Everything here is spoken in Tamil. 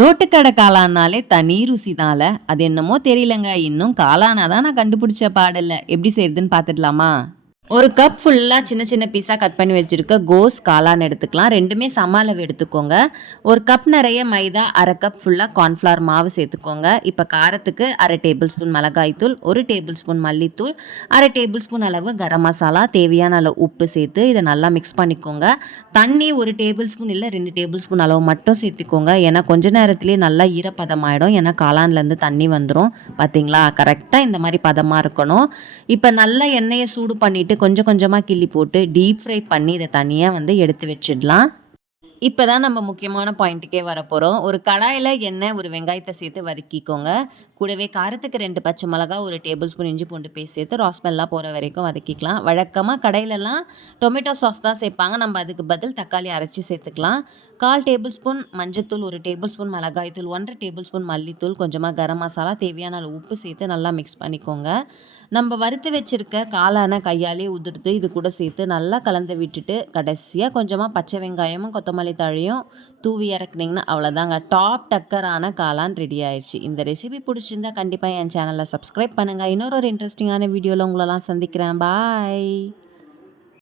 ரோட்டுக்கடை காளான்னாலே தனி ருசினால அது என்னமோ தெரியலங்க. இன்னும் காளானா தான் நான் கண்டுபிடிச்ச பாடில்ல. எப்படி செய்யறதுன்னு பார்த்துடலாமா? ஒரு கப் ஃபுல்லா சின்ன சின்ன பீஸா கட் பண்ணி வச்சிருக்க கோஸ் காளான் எடுத்துக்கலாம். 2மே சம அளவு எடுத்துக்கோங்க. 1 கப் நிறைய மைதா, 1/2 கப் ஃபுல்லா கார்ன்ஃப்ளவர் மாவு சேர்த்துக்கோங்க. இப்ப காரத்துக்கு 1/2 டேபிள் ஸ்பூன் மிளகாய்த்தூள், 1 டேபிள் ஸ்பூன் மல்லித்தூள், 1/2 டேபிள் ஸ்பூன் அளவு கரம் மசாலா, தேவையான அளவு உப்பு சேர்த்து இதை நல்லா மிக்ஸ் பண்ணிக்கோங்க. தண்ணி 1 டேபிள் ஸ்பூன் இல்ல 2 டேபிள் ஸ்பூன் அளவு மட்டும் சேர்த்துக்கோங்க. ஏன்னா கொஞ்ச நேரத்திலேயே நல்லா ஈரப்பதமாயிடும். ஏன்னா காளான்லேருந்து தண்ணி வந்துடும். பார்த்தீங்களா? கரெக்டாக இந்த மாதிரி பதமாக இருக்கணும். இப்போ நல்லா எண்ணெயை சூடு பண்ணிவிட்டு கொஞ்சம் கொஞ்சமாக கிள்ளி போட்டு டீப் ஃப்ரை பண்ணி இதை தனியாக எடுத்து வச்சிடலாம். இப்போ தான் நம்ம முக்கியமான பாயிண்ட்டுக்கே வரப்போகிறோம். ஒரு கடாயில் எண்ணெய், ஒரு வெங்காயத்தை சேர்த்து வதக்கிக்கோங்க. கூடவே காரத்துக்கு 2 பச்சை மிளகா, 1 டேபிள் ஸ்பூன் இஞ்சி பூண்டு பேஸ்ட் சேர்த்து ராஸ்மெல்லாம் போகிற வரைக்கும் வதக்கிக்கலாம். வழக்கமாக கடையிலலாம் டொமேட்டோ சாஸ் தான் சேர்ப்பாங்க. நம்ம அதுக்கு பதில் தக்காளி அரைச்சி சேர்த்துக்கலாம். 1/4 டேபிள் ஸ்பூன் மஞ்சத்தூள், 1 டேபிள் ஸ்பூன் மிளகாய்த்தூள், 1/2 டேபிள் ஸ்பூன் மல்லித்தூள், கொஞ்சமாக கரம் மசாலா, தேவையான அளவு உப்பு சேர்த்து நல்லா மிக்ஸ் பண்ணிக்கோங்க. நம்ம வறுத்து வச்சிருக்க காளானை கையாலே உதிர்த்து இது கூட சேர்த்து நல்லா கலந்து விட்டுட்டு கடைசியாக கொஞ்சமாக பச்சை வெங்காயமும் கொத்தமல்லி தழையும் தூவி இறக்குனீங்கன்னா அவ்வளோதாங்க. டாப் டக்கரான காளான் ரெடி ஆயிடுச்சு. இந்த ரெசிபி பிடிச்சிருந்தா கண்டிப்பாக என் சேனலை சப்ஸ்கிரைப் பண்ணுங்கள். இன்னொரு இன்ட்ரெஸ்டிங்கான வீடியோவில் உங்களெல்லாம் சந்திக்கிறேன். பாய்.